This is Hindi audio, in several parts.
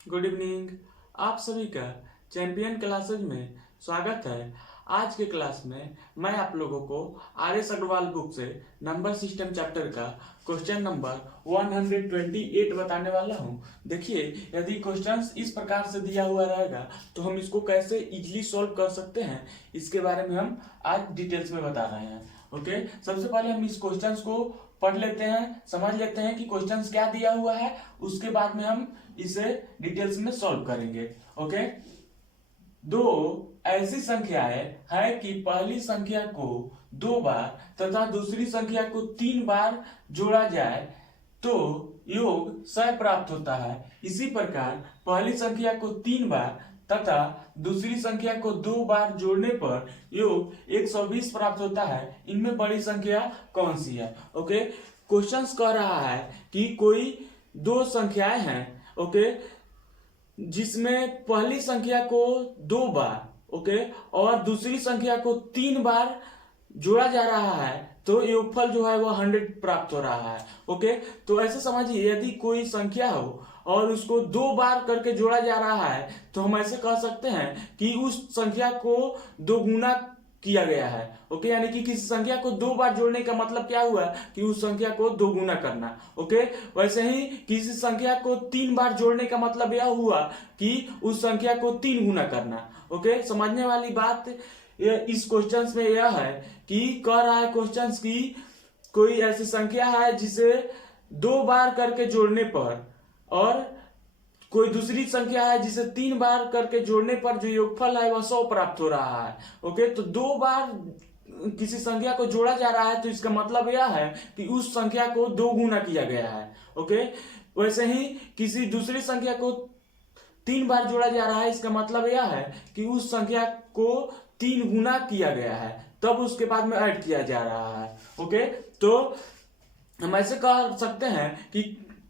Good evening. आप सभी का चैंपियन क्लासेज में स्वागत है। आज के क्लास में मैं आप लोगों को आर एस अग्रवाल बुक से नंबर सिस्टम चैप्टर का क्वेश्चन नंबर 128 बताने वाला हूं। देखिए, यदि क्वेश्चंस इस प्रकार से दिया हुआ रहेगा तो हम इसको कैसे इजीली सॉल्व कर सकते हैं, इसके बारे में हम आज डिटेल्स में बता रहे हैं। ओके, सबसे पहले हम इस क्वेश्चंस को पढ़ लेते हैं, समझ लेते हैं कि क्वेश्चंस क्या दिया हुआ है, उसके बाद में हम इसे डिटेल्स में सॉल्व करेंगे। ओके, दो ऐसी संख्याएं है कि पहली संख्या को 2 बार तथा दूसरी संख्या को 3 बार जोड़ा जाए तो योग 100 प्राप्त होता है। इसी प्रकार पहली संख्या को 3 बार तथा दूसरी संख्या को 2 बार जोड़ने पर योग 120 प्राप्त होता है। इनमें बड़ी संख्या कौन सी है? ओके, क्वेश्चंस कह रहा है कि कोई दो संख्याएं हैं, ओके, जिसमें पहली संख्या को 2 बार, ओके, और दूसरी संख्या को 3 बार जोड़ा जा रहा है तो योगफल जो है वो 100 प्राप्त हो रहा है। ओके, तो ऐसे समझिए, यदि कोई संख्या हो और उसको 2 बार करके जोड़ा जा रहा है तो हम ऐसे कह सकते हैं कि उस संख्या को 2 गुना किया गया है। ओके, यानी कि किसी संख्या को 2 बार जोड़ने का मतलब क्या हुआ कि उस संख्या को 2 गुना करना। ओके, वैसे ही किसी संख्या को 3 बार जोड़ने का मतलब यह हुआ कि उस संख्या को 3 गुना करना। ओके, समझने वाली बात इस क्वेश्चंस में यह है कि कह रहा है क्वेश्चंस की कोई ऐसी संख्या है जिसे 2 बार करके जोड़ने पर और कोई दूसरी संख्या है जिसे 3 बार करके जोड़ने पर जो योगफल है वह 100 प्राप्त हो रहा है। ओके, तो 2 बार किसी संख्या को जोड़ा जा रहा है तो इसका मतलब यह है कि उस संख्या को 2 गुना किया गया है। ओके, वैसे ही किसी दूसरी संख्या को 3 बार जोड़ा जा रहा है, इसका मतलब यह है कि उस संख्या को 3 गुना किया गया है, तब उसके बाद में ऐड किया जा रहा है। ओके, तो हम ऐसे कह सकते हैं कि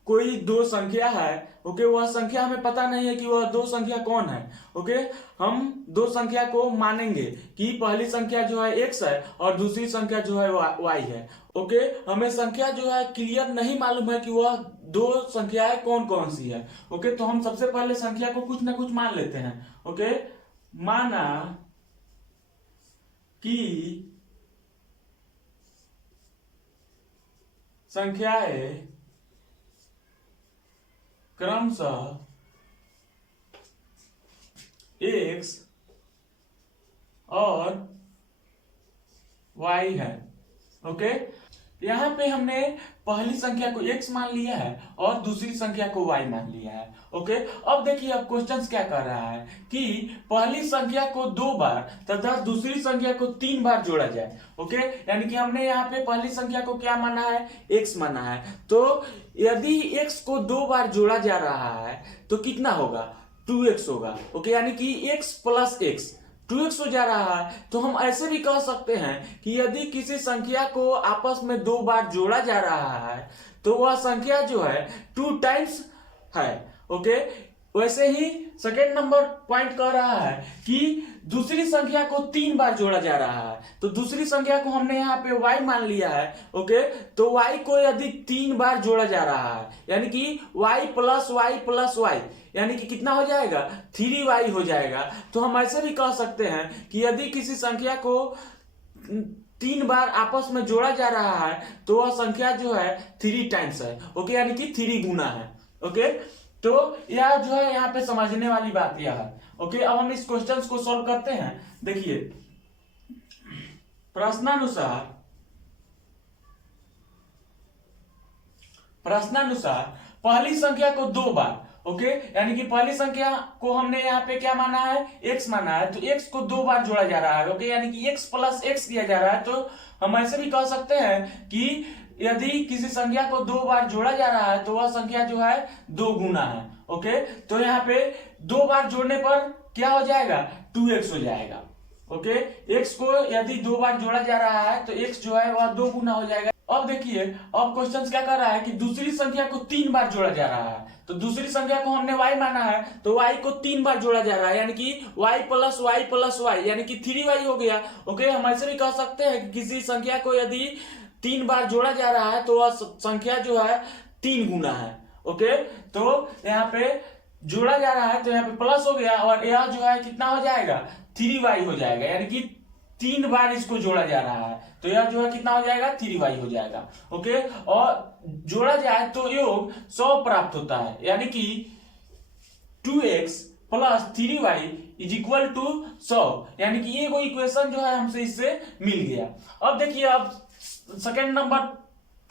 कोई दो संख्या है, ओके, वह संख्या हमें पता नहीं है कि वह दो संख्या कौन है। ओके, हम दो संख्या को मानेंगे कि पहली संख्या जो है x है और दूसरी संख्या जो है y है। ओके, हमें संख्या जो है क्लियर नहीं मालूम है कि वह दो संख्याएं कौन कौन सी है। ओके, तो हम सबसे पहले संख्या को कुछ ना कुछ मान लेते हैं। ओके, माना कि संख्याएं क्रमशः x और y है। ओके, यहाँ पे हमने पहली संख्या को x मान लिया है और दूसरी संख्या को y मान लिया है। ओके, अब देखिए, अब क्वेश्चंस क्या कर रहा है कि पहली संख्या को 2 बार तथा दूसरी संख्या को 3 बार जोड़ा जाए। ओके, यानी कि हमने यहाँ पे पहली संख्या को क्या माना है? x माना है। तो यदि x को 2 बार जोड़ा जा रहा है तो कितना होगा? 2x होगा। ओके, यानी कि x प्लस x 2x हो जा रहा है। तो हम ऐसे भी कह सकते हैं कि यदि किसी संख्या को आपस में 2 बार जोड़ा जा रहा है तो वह संख्या जो है 2 टाइम्स है। ओके, वैसे ही सेकेंड नंबर पॉइंट कह रहा है कि दूसरी संख्या को 3 बार जोड़ा जा रहा है, तो दूसरी संख्या को हमने यहाँ पे y मान लिया है। ओके, तो y को यदि 3 बार जोड़ा जा रहा है यानी कि y प्लस y यानी कि कितना हो जाएगा? 3y हो जाएगा। तो हम ऐसे भी कह सकते हैं कि यदि किसी संख्या को 3 बार आपस में जोड़ा जा रहा है तो वह संख्या जो है 3 टाइम्स है। ओके, यानी कि 3 गुना है। ओके, तो यह जो है यहाँ पे समझने वाली बात यह है। ओके, अब हम इस क्वेश्चंस को सॉल्व करते हैं। देखिए, प्रश्नानुसार पहली संख्या को 2 बार, ओके, यानी कि पहली संख्या को हमने यहाँ पे क्या माना है? x माना है, तो x को 2 बार जोड़ा जा रहा है। ओके, यानी कि x प्लस x किया जा रहा है। तो हम ऐसे भी कह सकते हैं कि यदि किसी संख्या को 2 बार जोड़ा जा रहा है तो वह संख्या जो है 2 गुना है। ओके, तो यहाँ पे 2 बार जोड़ने पर क्या हो जाएगा? 2x हो जाएगा। ओके, x को यदि 2 बार जोड़ा जा रहा है तो x जो है वह 2 गुना हो जाएगा। अब देखिए, अब क्वेश्चन क्या कर रहा है कि दूसरी संख्या को 3 बार जोड़ा जा रहा है, तो दूसरी संख्या को हमने y माना है तो y को 3 बार जोड़ा जा रहा है, यानी कि y प्लस y यानी कि 3y हो गया। ओके, हम ऐसे भी कह सकते हैं कि किसी संख्या को यदि 3 बार जोड़ा जा रहा है तो वह संख्या जो है 3 गुना है। ओके, तो यहाँ पे जोड़ा जा रहा है तो यहाँ पे प्लस हो गया, और यह जो है कितना हो जाएगा 3y हो जाएगा, यानी कि 3 बार इसको जोड़ा जा रहा है तो यह जो है कितना हो जाएगा 3y हो जाएगा। ओके, और जोड़ा जाए तो योग 100 प्राप्त होता है, यानी कि 2x plus 3y is equal to 100, यानी कि ये कोई इक्वेशन जो है हमसे इससे मिल गया। अब देखिए अब सेकेंड नंबर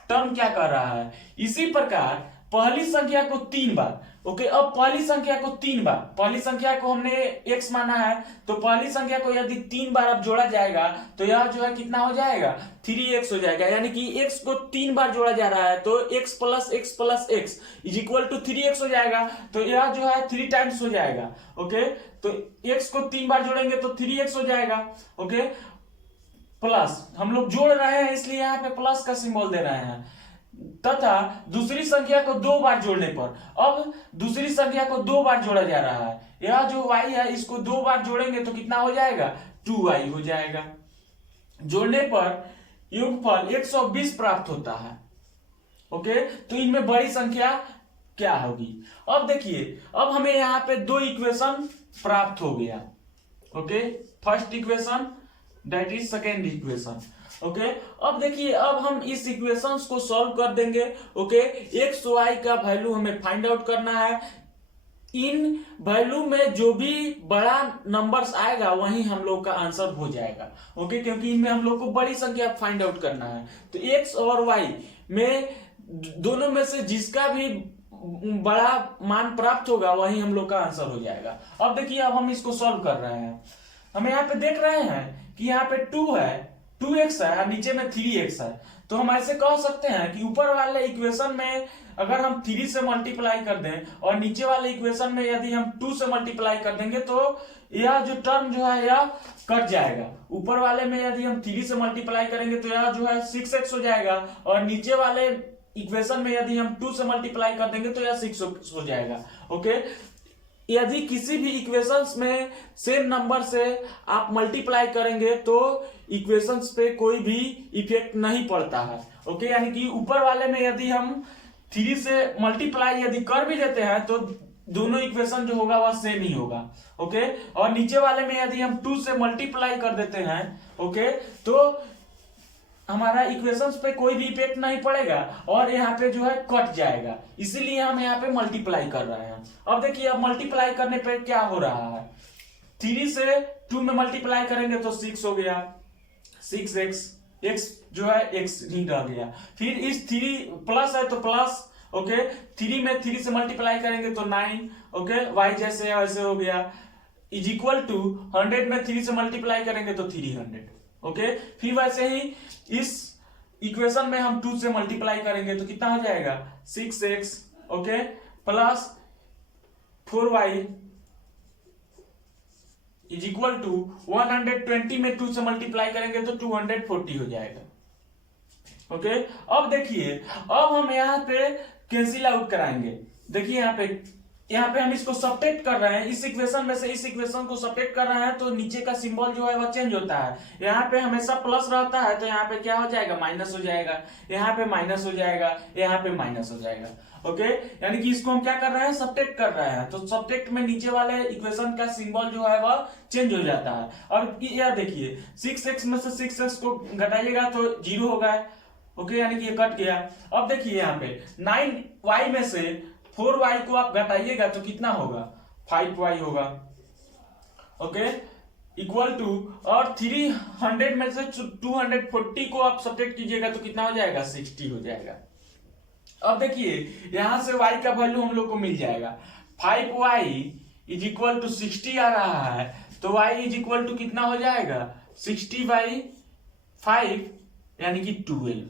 टर्म क्या कर रहा है, इसी प्रकार पहली संख्या को 3 बार। ओके, अब पहली संख्या को 3 बार, पहली संख्या को हमने x माना है तो पहली संख्या को यदि 3 बार अब जोड़ा जाएगा तो यह जो है कितना हो जाएगा 3x हो जाएगा, यानी कि x को 3 बार जोड़ा जा रहा है तो x plus x is equal to 3x हो जाएगा, तो यह जो है 3 टाइम्स हो जाएगा। ओके, तो x को 3 बार जोड़ेंगे तो 3x हो जाएगा। ओके, प्लस हम लोग जोड़ रहे हैं इसलिए यहाँ पे प्लस का सिंबल दे रहे हैं, तथा दूसरी संख्या को 2 बार जोड़ने पर, अब दूसरी संख्या को 2 बार जोड़ा जा रहा है, यह जो y है इसको 2 बार जोड़ेंगे तो कितना हो जाएगा 2y हो जाएगा। जोड़ने पर योगफल 120 प्राप्त होता है। ओके, तो इनमें बड़ी संख्या क्या होगी। अब देखिए अब हमें यहाँ पे 2 इक्वेशन प्राप्त हो गया। Okay, first equation that is second equation. Okay, अब देखिए अब हम इस इक्वेशंस को सॉल्व कर देंगे। ओके, एक्स वाई का वैल्यू हमें फाइंड आउट करना है, इन वैल्यू में जो भी बड़ा नंबर्स आएगा वही हम लोग का आंसर हो जाएगा। ओके, क्योंकि इनमें हम लोग को बड़ी संख्या फाइंड आउट करना है, तो एक्स और वाई में दोनों में से जिसका भी बड़ा मान प्राप्त होगा वही हम लोग का आंसर हो जाएगा। अब देखिए अब हम इसको सॉल्व कर रहे हैं, हमें यहाँ पे देख रहे हैं कि यहाँ पे 2 है, 2x है और नीचे में 3x है, तो हम ऐसे कह सकते हैं कि ऊपर वाले इक्वेशन में अगर हम 3 से मल्टीप्लाई कर दें और नीचे वाले इक्वेशन में यदि हम 2 से मल्टीप्लाई कर देंगे तो यह जो टर्म जो है यह कट जाएगा। ऊपर वाले में यदि हम 3 से मल्टीप्लाई करेंगे तो यह जो है 6x हो जाएगा, और नीचे वाले इक्वेशन में यदि हम 2 से मल्टीप्लाई कर देंगे तो यह 6 हो जाएगा। ओके, यदि किसी भी इक्वेशंस में सेम नंबर से आप मल्टीप्लाई करेंगे तो इक्वेशंस पे कोई भी इफेक्ट नहीं पड़ता है। ओके, यानी कि ऊपर वाले में यदि हम 3 से मल्टीप्लाई यदि कर भी देते हैं तो दोनों इक्वेशन जो होगा वह सेम ही होगा। ओके, और नीचे वाले में यदि हम 2 से मल्टीप्लाई कर देते हैं ओके तो हमारा इक्वेशंस पे कोई भी इफेक्ट नहीं पड़ेगा और यहाँ पे जो है कट जाएगा, इसीलिए हम यहाँ पे मल्टीप्लाई कर रहे हैं। अब देखिए अब मल्टीप्लाई करने पे क्या हो रहा है, 3 से 2 में मल्टीप्लाई करेंगे तो 6 हो गया, 6x, x जो है x ही रह गया, फिर इस 3 प्लस है तो प्लस। ओके, 3 में 3 से मल्टीप्लाई करेंगे तो 9। ओके, y जैसे है वैसे हो गया, इज इक्वल टू 100 में 3 से मल्टीप्लाई करेंगे तो 300। ओके, फिर वैसे ही इस इक्वेशन में हम 2 से मल्टीप्लाई करेंगे तो कितना हो जाएगा 6x। Okay, plus 4y is equal to 120 में 2 से मल्टीप्लाई करेंगे तो 240 हो जाएगा। ओके, अब देखिए अब हम यहाँ पे कैंसिल आउट कराएंगे। देखिए यहाँ पे हम इसको सब्ट्रैक्ट कर रहे हैं, इस इक्वेशन में से इस इक्वेशन को सब्ट्रैक्ट कर रहे हैं तो नीचे का सिंबल जो है वह चेंज होता है। यहाँ पे हमेशा प्लस रहता है तो यहाँ पे क्या हो जाएगा माइनस हो जाएगा, यहाँ पे माइनस हो जाएगा, यहाँ पे माइनस हो जाएगा। ओके, यानी कि इसको हम क्या कर रहे हैं सब्ट्रैक्ट कर रहे हैं, तो सब्ट्रैक्ट में नीचे वाले इक्वेशन का सिंबल जो है वह चेंज हो जाता है। और यह देखिए 6x में से 6x को घटाइएगा तो 0 होगा। ओके, यानी कि ये कट गया। अब देखिए यहाँ पे 9y में से 4y को आप घटाइएगा तो कितना होगा 5y होगा। ओके, इक्वल टू, और 300 में से 240 को आप सब्ट्रैक्ट कीजिएगा तो कितना हो जाएगा 60 हो जाएगा। अब देखिए यहां से y का वैल्यू हम लोग को मिल जाएगा, 5y इज इक्वल टू 60 आ रहा है तो y इज इक्वल टू कितना हो जाएगा 60/5 यानी कि 12।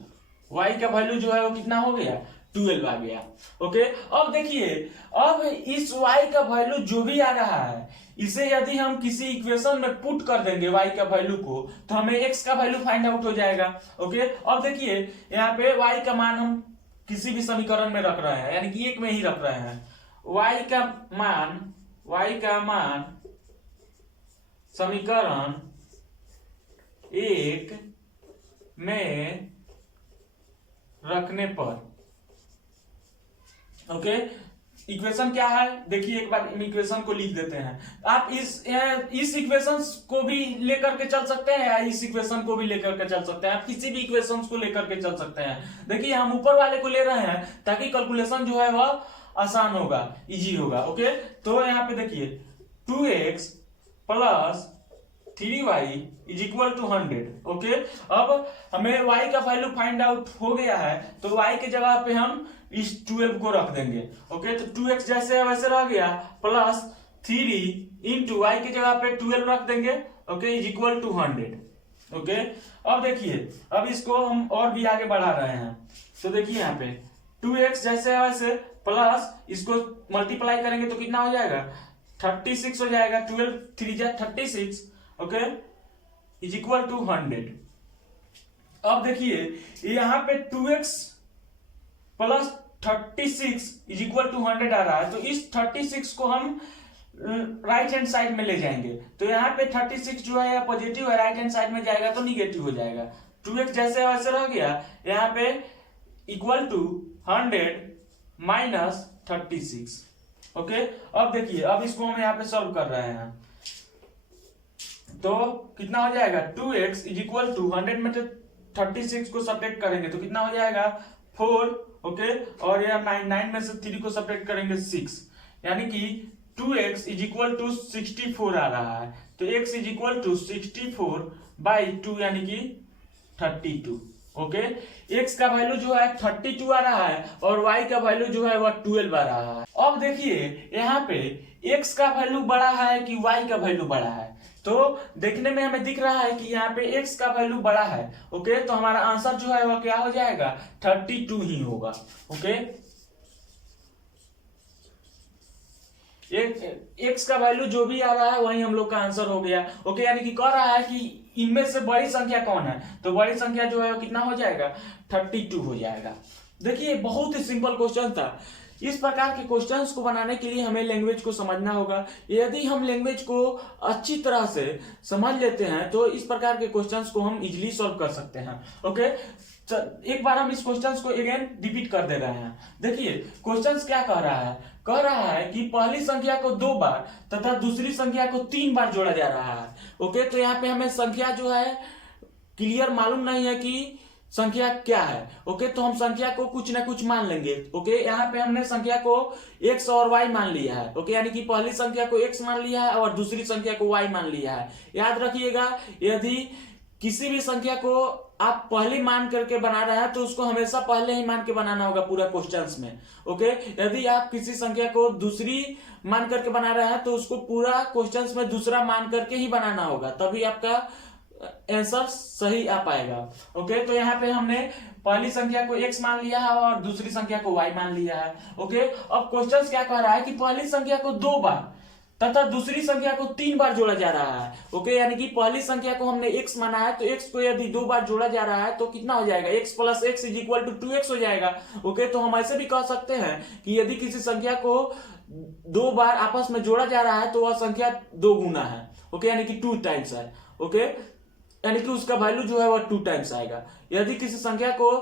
y का वैल्यू जो है वो कितना हो गया 12 आ गया। ओके, अब देखिए अब इस y का वैल्यू जो भी आ रहा है इसे यदि हम किसी इक्वेशन में पुट कर देंगे y का वैल्यू को तो हमें x का वैल्यू फाइंड आउट हो जाएगा। ओके, अब देखिए यहाँ पे y का मान हम किसी भी समीकरण में रख रहे हैं, यानी कि एक में ही रख रहे हैं। y का मान समीकरण 1 में रखने पर ओके इक्वेशन क्या है देखिए, एक बार इक्वेशन को लिख देते हैं। आप इस इक्वेशन को भी लेकर के चल सकते हैं या इस इक्वेशन को भी लेकर के चल सकते हैं, आप किसी भी इक्वेशन को लेकर के चल सकते हैं। देखिए हम ऊपर वाले को ले रहे हैं ताकि कैलकुलेशन जो है वह आसान होगा, इजी होगा। ओके, तो यहाँ पे देखिए 2x plus 3y is equal to 100। Okay, अब हमें y का वैल्यू फाइंड आउट हो गया है, तो y के जगह पे हम इस 12 को रख देंगे। ओके, तो 2x जैसे है वैसे रह गया, प्लस 3 इंटू y की जगह पे 12 रख देंगे। Okay, is equal to 100। Okay, अब देखिए, अब इसको हम और भी आगे बढ़ा रहे हैं। तो देखिए यहाँ पे 2x जैसे है वैसे प्लस इसको मल्टीप्लाई करेंगे तो कितना हो जाएगा, 36 हो जाएगा। 12 3 जा 36। Okay, is equal to 100। अब देखिए यहाँ पे 2x plus 36 is equal to 100 आ रहा है, तो इस 36 को हम राइट हैंड साइड में ले जाएंगे। तो यहाँ पे 36 जो है पॉजिटिव है, राइट हैंड साइड में जाएगा तो निगेटिव हो जाएगा। 2x जैसे वैसे रह गया, यहाँ पे इक्वल टू 100 माइनस 36। ओके, अब देखिए, अब इसको हम यहाँ पे सॉल्व कर रहे हैं तो कितना हो जाएगा, 2x इज इक्वल टू 100 में 36 को सब्ट्रैक्ट करेंगे तो कितना हो जाएगा 4। ओके, और यह 9 में से 3 को सब्ट्रैक्ट करेंगे 6, यानी कि 2x इज इक्वल टू 64 आ रहा है। तो x is equal to 64 by 2 यानी कि 32। ओके, x का वैल्यू जो है 32 आ रहा है और y का वैल्यू जो है वह 12 आ रहा है। अब देखिए यहाँ पे x का वैल्यू बड़ा है कि y का वैल्यू बड़ा है, तो देखने में हमें दिख रहा है कि यहाँ पे x का वैल्यू बड़ा है। ओके, तो हमारा आंसर जो है वह क्या हो जाएगा, 32 ही होगा। ओके, x का वैल्यू जो भी आ रहा है वही हम लोग का आंसर हो गया। ओके, यानी कि कह रहा है कि इनमें से बड़ी संख्या कौन है, तो बड़ी संख्या जो है वो कितना हो जाएगा, 32 हो जाएगा। देखिए बहुत ही सिंपल क्वेश्चन था। इस प्रकार के क्वेश्चंस को बनाने के लिए हमें लैंग्वेज को समझना होगा। यदि हम लैंग्वेज को अच्छी तरह से समझ लेते हैं तो इस प्रकार के क्वेश्चंस को हम इजीली सॉल्व कर सकते हैं। ओके, एक बार हम इस क्वेश्चंस को अगेन रिपीट कर दे रहे हैं। देखिए क्वेश्चंस क्या कह रहा है कि पहली संख्या को 2 बार तथा दूसरी संख्या को 3 बार जोड़ा जा रहा है। ओके, तो यहाँ पे हमें संख्या जो है क्लियर मालूम नहीं है कि संख्या क्या है। ओके, तो हम संख्या को कुछ ना कुछ मान लेंगे। ओके, यहाँ पे हमने संख्या को x और y मान लिया है। ओके, यानी कि पहली संख्या को x मान लिया है और दूसरी संख्या को y मान लिया है। याद रखिएगा, यदि किसी भी संख्या को आप पहली मान करके बना रहे हैं तो उसको हमेशा पहले ही मान के बनाना होगा पूरा क्वेश्चंस में। ओके, यदि आप किसी संख्या को दूसरी मान करके बना रहे हैं तो उसको पूरा क्वेश्चंस में दूसरा मान करके ही बनाना होगा, तभी आपका आंसर सही आ पाएगा। ओके, तो यहाँ पे हमने पहली संख्या को x मान लिया है और दूसरी संख्या को y मान लिया है। ओके, अब क्वेश्चन क्या कह रहा है कि पहली संख्या को 2 बार तथा दूसरी संख्या को 3 बार जोड़ा जा रहा है। ओके, यानी कि पहली संख्या को हमने x माना है तो x को यदि 2 बार जोड़ा जा रहा है तो कितना हो जाएगा, x plus x is equal to 2x हो जाएगा। ओके, तो हम ऐसे भी कह सकते हैं कि यदि किसी संख्या को 2 बार आपस में जोड़ा जा रहा है तो वह संख्या 2 गुना है। ओके, यानी कि 2 टाइम्स है। ओके, यानी कि उसका वैल्यू जो है वह 2 टाइम्स आएगा। यदि किसी संख्या को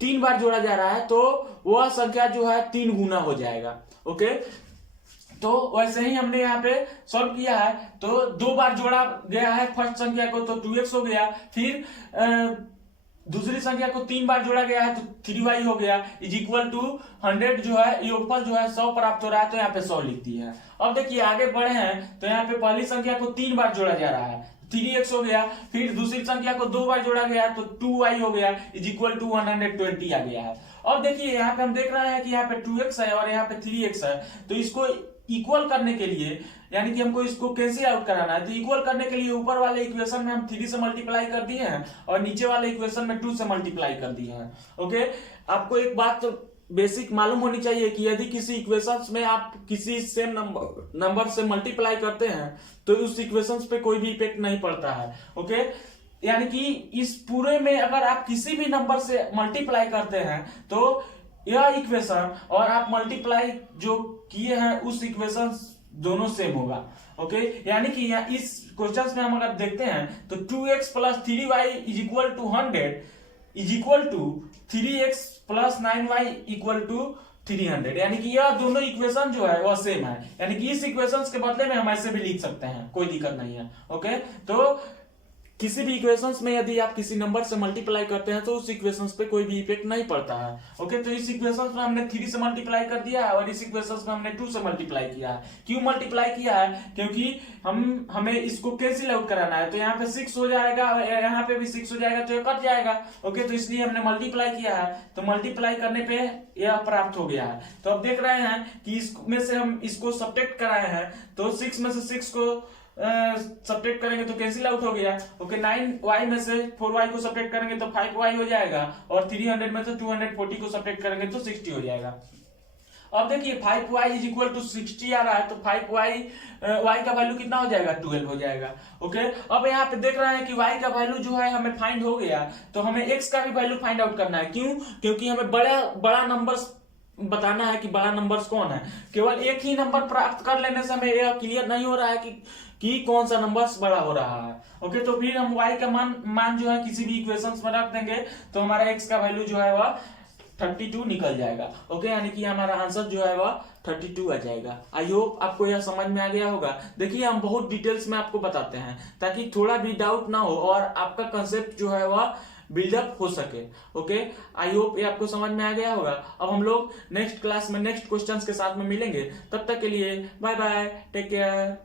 3 बार जोड़ा जा रहा है तो वह संख्या जो है 3 गुना हो जाएगा। ओके, तो वैसे ही हमने यहाँ पे सॉल्व किया है। तो 2 बार जोड़ा गया है फर्स्ट संख्या को तो 2x हो गया, फिर दूसरी संख्या को 3 बार जोड़ा गया है तो 3y हो गया, इज इक्वल टू 100 जो है योगफल जो है 100 प्राप्त हो रहा है, तो यहाँ पे 100 लिख दी है। अब देखिए आगे बढ़े हैं तो यहाँ पे पहली संख्या को 3 बार जोड़ा जा रहा है, 3x हो गया, फिर दूसरी संख्या को 2 बार जोड़ा गया तो 2y हो गया, इज इक्वल टू 120 आ गया है। अब देखिए यहाँ पे हम देख रहे हैं कि यहाँ पे 2x है और यहाँ पे 3x है, तो इसको इक्वल करने के लिए यानी कि हमको इसको कैंसिल आउट कराना है, तो इक्वल करने के लिए ऊपर वाले इक्वेशन में हम 3 से मल्टीप्लाई कर दिए हैं और नीचे वाले इक्वेशन में 2 से मल्टीप्लाई कर दिए हैं। ओके, आपको एक बात बेसिक मालूम होनी चाहिए कि यदि किसी इक्वेशंस में आप किसी सेम नंबर से मल्टीप्लाई करते हैं तो उस इक्वेशंस पे कोई भी इफेक्ट नहीं पड़ता है। ओके, यानी कि इस पूरे में अगर आप किसी भी नंबर से मल्टीप्लाई करते हैं तो यह इक्वेशन और आप मल्टीप्लाई जो किए हैं उस इक्वेशन दोनों सेम होगा। ओके, यानी कि यहाँ इस क्वेश्चन में हम अगर देखते हैं तो 2x plus 3y is equal to 100 is equal to 3x plus 9y equal to 300, यानी कि यह दोनों इक्वेशन जो है वह सेम है, यानी कि इस इक्वेशंस के बदले में हम ऐसे भी लिख सकते हैं, कोई दिक्कत नहीं है। ओके, तो किसी भी इक्वेशंस में यदि आप किसी नंबर से मल्टीप्लाई करते हैं तो उस इक्वेशंस पे कोई भी इफेक्ट नहीं पड़ता है। ओके, तो इस इक्वेशंस में हमने 3 से मल्टीप्लाई कर दिया है और इस इक्वेशंस में हमने 2 से मल्टीप्लाई किया है। क्यों मल्टीप्लाई किया है? क्योंकि हमें इसको कैंसिल आउट कराना है, तो यहाँ पे 6 हो जाएगा, यहाँ पे भी 6 हो जाएगा, तो ये कट जाएगा। ओके, तो इसलिए हमने मल्टीप्लाई किया है, तो मल्टीप्लाई करने पे यह प्राप्त हो गया है। तो अब देख रहे हैं कि इसमें से हम इसको सब्ट्रैक्ट कराए हैं, तो 6 में से 6 को सब्ट्रैक्ट करेंगे तो कैंसिल आउट हो गया। ओके, 9y में से 4y को सब्ट्रैक्ट करेंगे तो 5y हो जाएगा, और 300 में से 240 को सब्ट्रैक्ट करेंगे तो 60 हो जाएगा। अब देखिए 5y इज इक्वल टू 60 आ रहा है, तो 5y y का वैल्यू कितना हो जाएगा? 12 हो जाएगा। ओके, अब यहाँ पे देख रहे हैं कि y का वैल्यू जो है हमें फाइंड हो गया, तो हमें x का भी वैल्यू फाइंड आउट करना है। क्यों? क्योंकि हमें बड़ा नंबर्स बताना है कि बड़ा नंबर्स कौन है। केवल एक ही नंबर प्राप्त कर लेने से हमें यह क्लियर नहीं हो रहा है कि कौन सा नंबर बड़ा हो रहा है। ओके, तो फिर हम y का मान जो है किसी भी इक्वेशंस में रख देंगे, तो हमारा x का वैल्यू जो है वह 32 निकल जाएगा। ओके, यानी कि हमारा आंसर जो है वह 32 आ जाएगा। आई होप आपको यह समझ में आ गया होगा। देखिए हम बहुत डिटेल्स में आपको बताते हैं ताकि थोड़ा भी डाउट ना हो और आपका कंसेप्ट जो है वह बिल्डअप हो सके। ओके, आई होप ये आपको समझ में आ गया होगा। अब हम लोग नेक्स्ट क्लास में नेक्स्ट क्वेश्चंस के साथ में मिलेंगे, तब तक के लिए बाय बाय, टेक केयर।